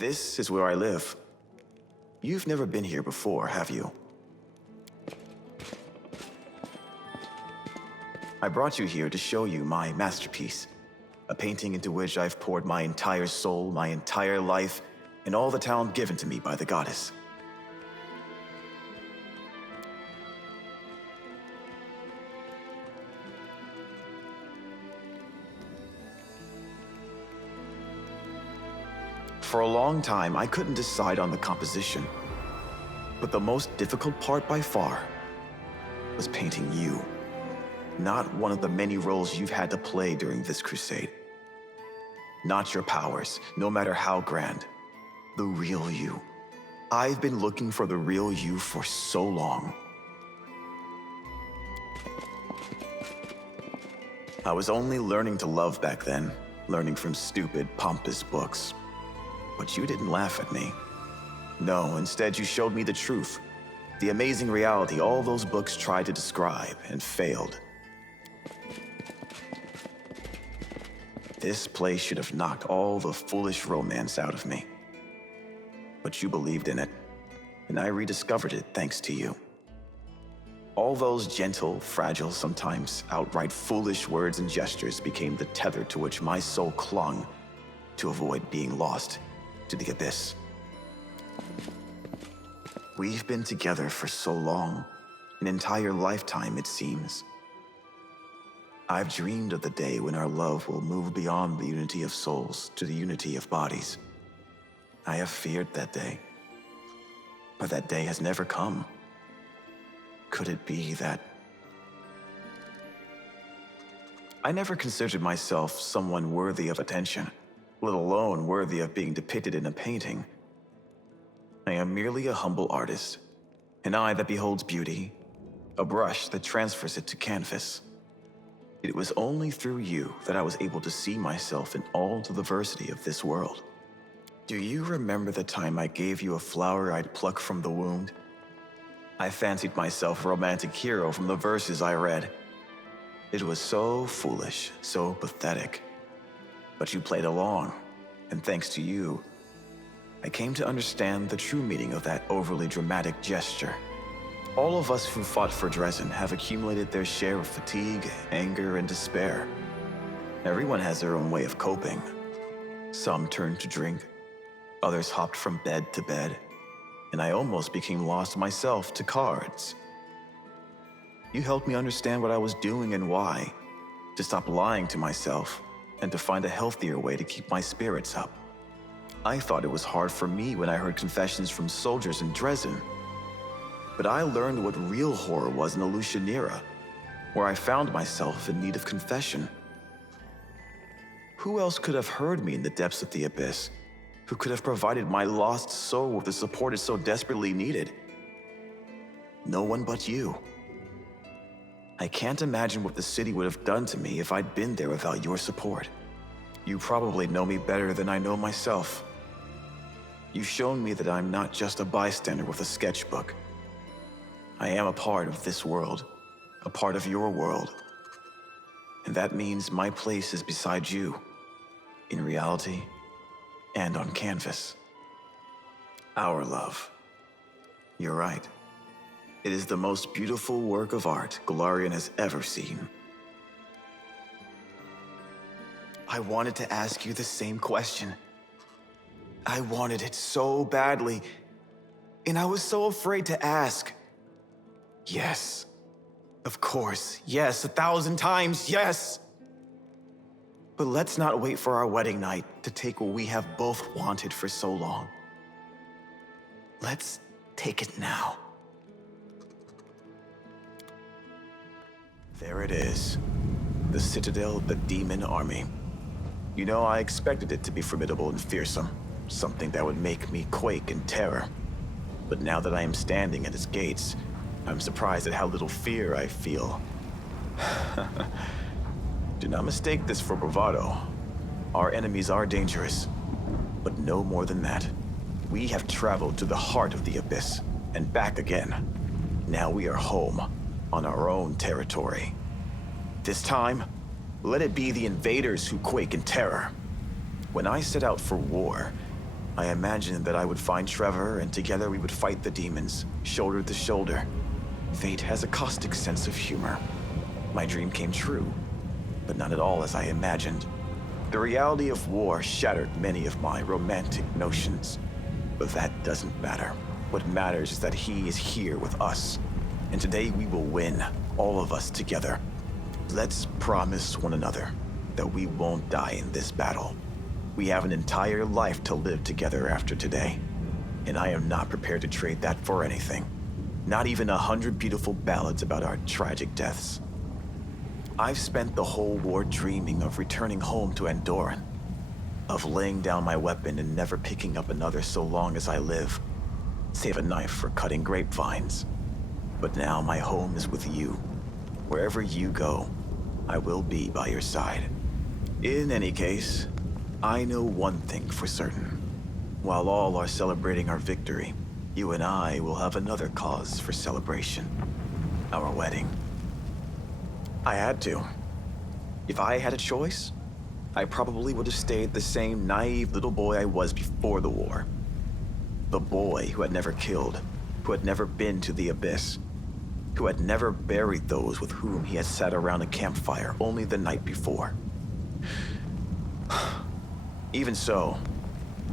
This is where I live. You've never been here before, have you? I brought you here to show you my masterpiece, a painting into which I've poured my entire soul, my entire life, and all the talent given to me by the goddess. For a long time, I couldn't decide on the composition, but the most difficult part by far was painting you. Not one of the many roles you've had to play during this crusade. Not your powers, no matter how grand. The real you. I've been looking for the real you for so long. I was only learning to love back then, learning from stupid, pompous books. But you didn't laugh at me. No, instead you showed me the truth. The amazing reality all those books tried to describe and failed. This place should have knocked all the foolish romance out of me. But you believed in it, and I rediscovered it thanks to you. All those gentle, fragile, sometimes outright foolish words and gestures became the tether to which my soul clung to avoid being lost to the abyss. We've been together for so long, an entire lifetime it seems. I've dreamed of the day when our love will move beyond the unity of souls to the unity of bodies. I have feared that day, but that day has never come. Could it be that I never considered myself someone worthy of attention, let alone worthy of being depicted in a painting? I am merely a humble artist, an eye that beholds beauty, a brush that transfers it to canvas. It was only through you that I was able to see myself in all the diversity of this world. Do you remember the time I gave you a flower I'd pluck from the wound? I fancied myself a romantic hero from the verses I read. It was so foolish, so pathetic. But you played along, and thanks to you, I came to understand the true meaning of that overly dramatic gesture. All of us who fought for Dresden have accumulated their share of fatigue, anger, and despair. Everyone has their own way of coping. Some turned to drink, others hopped from bed to bed, and I almost became lost myself to cards. You helped me understand what I was doing and why, to stop lying to myself, and to find a healthier way to keep my spirits up. I thought it was hard for me when I heard confessions from soldiers in Dresden. But I learned what real horror was in Alushanira, where I found myself in need of confession. Who else could have heard me in the depths of the abyss? Who could have provided my lost soul with the support it so desperately needed? No one but you. I can't imagine what the city would have done to me if I'd been there without your support. You probably know me better than I know myself. You've shown me that I'm not just a bystander with a sketchbook. I am a part of this world, a part of your world. And that means my place is beside you, in reality and on canvas. Our love. You're right. It is the most beautiful work of art Golarion has ever seen. I wanted to ask you the same question. I wanted it so badly, and I was so afraid to ask. Yes. Of course, yes, 1,000 times, yes! But let's not wait for our wedding night to take what we have both wanted for so long. Let's take it now. There it is. The citadel of the demon army. You know, I expected it to be formidable and fearsome. Something that would make me quake in terror. But now that I am standing at its gates, I'm surprised at how little fear I feel. Do not mistake this for bravado. Our enemies are dangerous, but no more than that. We have traveled to the heart of the abyss, and back again. Now we are home, on our own territory. This time, let it be the invaders who quake in terror. When I set out for war, I imagined that I would find Trevor and together we would fight the demons, shoulder to shoulder. Fate has a caustic sense of humor. My dream came true, but not at all as I imagined. The reality of war shattered many of my romantic notions. But that doesn't matter. What matters is that he is here with us. And today we will win, all of us together. Let's promise one another that we won't die in this battle. We have an entire life to live together after today. And I am not prepared to trade that for anything. Not even 100 beautiful ballads about our tragic deaths. I've spent the whole war dreaming of returning home to Andoran, of laying down my weapon and never picking up another so long as I live, save a knife for cutting grapevines. But now my home is with you. Wherever you go, I will be by your side. In any case, I know one thing for certain. While all are celebrating our victory, you and I will have another cause for celebration. Our wedding. I had to. If I had a choice, I probably would have stayed the same naive little boy I was before the war. The boy who had never killed, who had never been to the abyss, who had never buried those with whom he had sat around a campfire only the night before. Even so,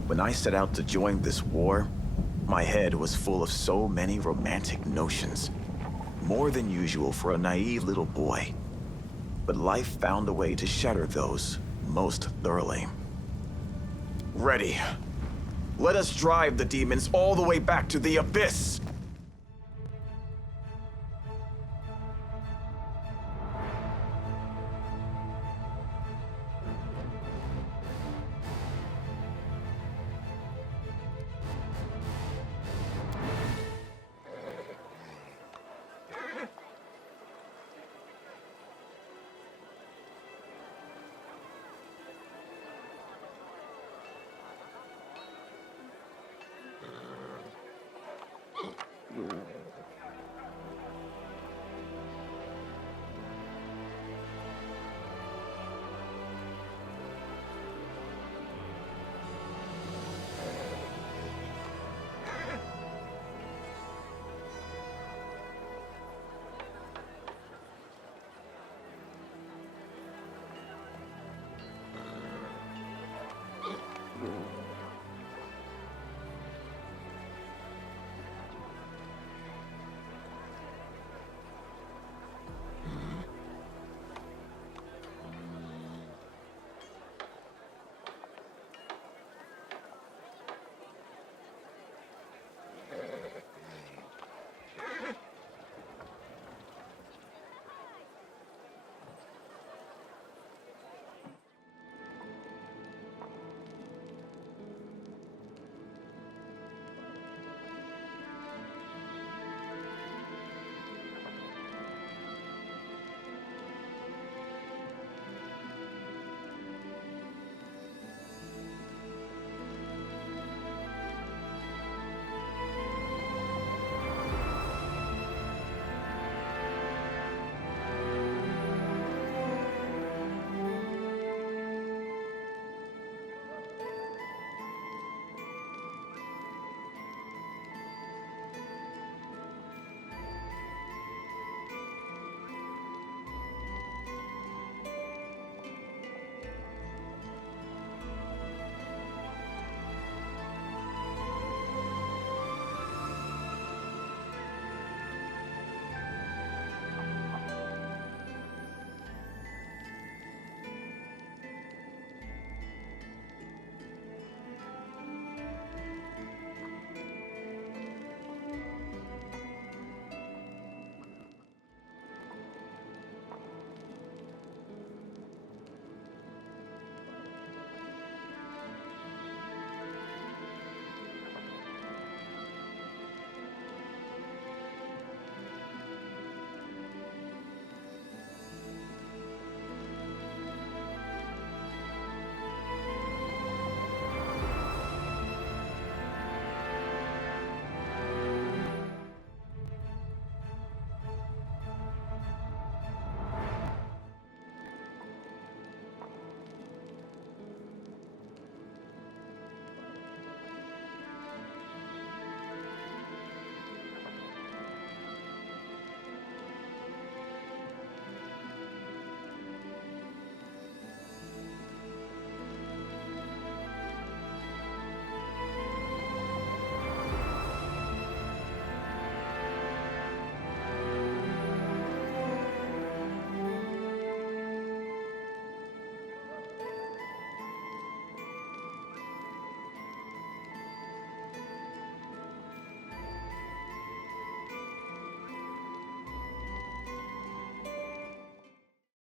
when I set out to join this war, my head was full of so many romantic notions. More than usual for a naive little boy. But life found a way to shatter those most thoroughly. Ready. Let us drive the demons all the way back to the abyss!